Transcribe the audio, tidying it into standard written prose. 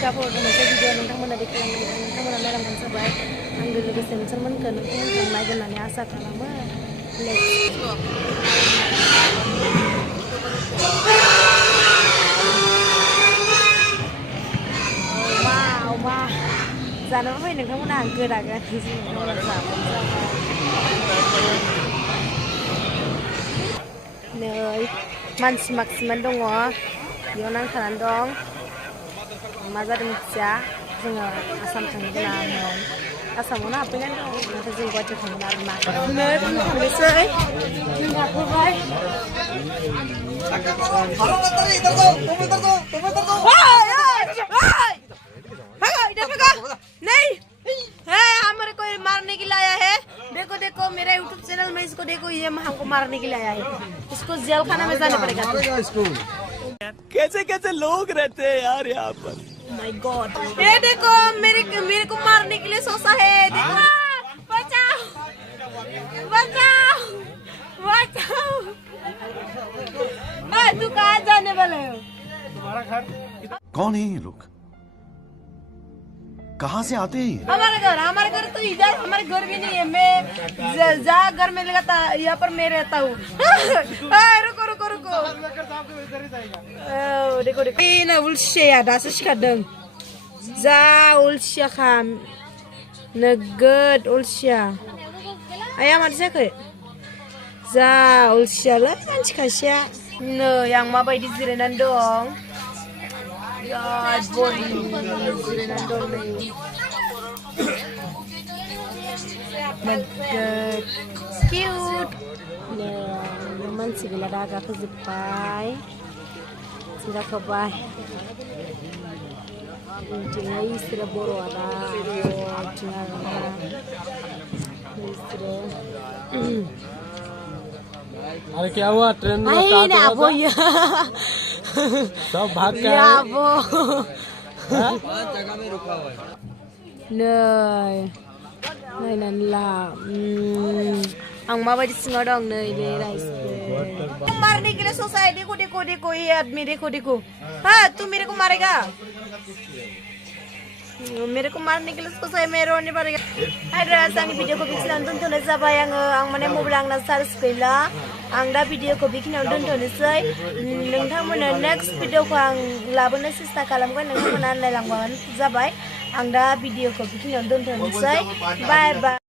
Singapore मोनसे video नोंथांमोना देखायलांनो नागिरदों नोंथांमोना नायलांबानो जाबाय आंजों लोगोसे नोंसोरमोनखौ नोंथांमोनखौ नायगोन होननानै आसा खालामो अमा जानोबो फै नोंथांमोना आं गोदागोन नै मानसि माखासेमान दङ बेयाव नांथानानै दं मा जादों मिथिया जोङो आसाम थांनो गोनांमोन आसामावनो हाबफैनानै दं नाथाय जों गुवाहाटियाव थांगोन आरो ना थांनोसै जों गाखोबाय नहीं है हमारे कोई मारने के लिए आया है देखो देखो मेरा YouTube चैनल में इसको देखो ये हमको मारने के लिए आया है इसको जेल खाना में जाना पड़ेगा इसको कैसे कैसे लोग रहते हैं यार यहाँ पर माय गॉड ये देखो मेरे को मारने के लिए सोचा है देखो बचाओ बचाओ बचाओ तू कहाँ जाने वाले हो तुम्हारा घर कौन है ये लोग कहाँ से आते हैं हमारे घर तो इधर हमारे घर भी नहीं है मैं जहाँ घर में लगा था यहाँ पर मैं रहता हूँ रुको रुको रुको देखो देखो ini ulsia दासो सिखारदों जा ulsia खाम नोगोद ulsia आया माथो जाखो जा ulsia lah मानसि खासेया नै आं माबायदि जिरायनानै दं God, boring. Cute. Naman sige ladaga ko zipay. Sila ka ba? Tingay sila boro ada. अरे क्या हुआ ट्रेन में स्टार्ट हुआ था सब भाग के आए वो जगह में रुका हुआ है नै ननला आं माबायदि सिङाव दं नै बे राइसबो मारने के लिए सोचा देखो देखो देखो ये आदमी देखो देखो हाँ तू मेरे को मारेगा मेरे को मारने के लिए सोचा है मैं रोने पड़ेगा हाय ड्राइस आंनि भिडिअखौ बेखिनियावनो दोनथ'नाय जाबाय आं माने मबाइल आंना चार्ज गैला आं दा भिडिअखौ बेखिनियावनो दोनथ'नोसै नोंथांमोना नेक्स्ट भिडिअखौ आं लाबोनो सेस्था खालामगोन नोंथांमोना नायलांबानो जाबाय आं दा भिडिअखौ बेखिनियावनो दोनथ'नोसै बाय बाय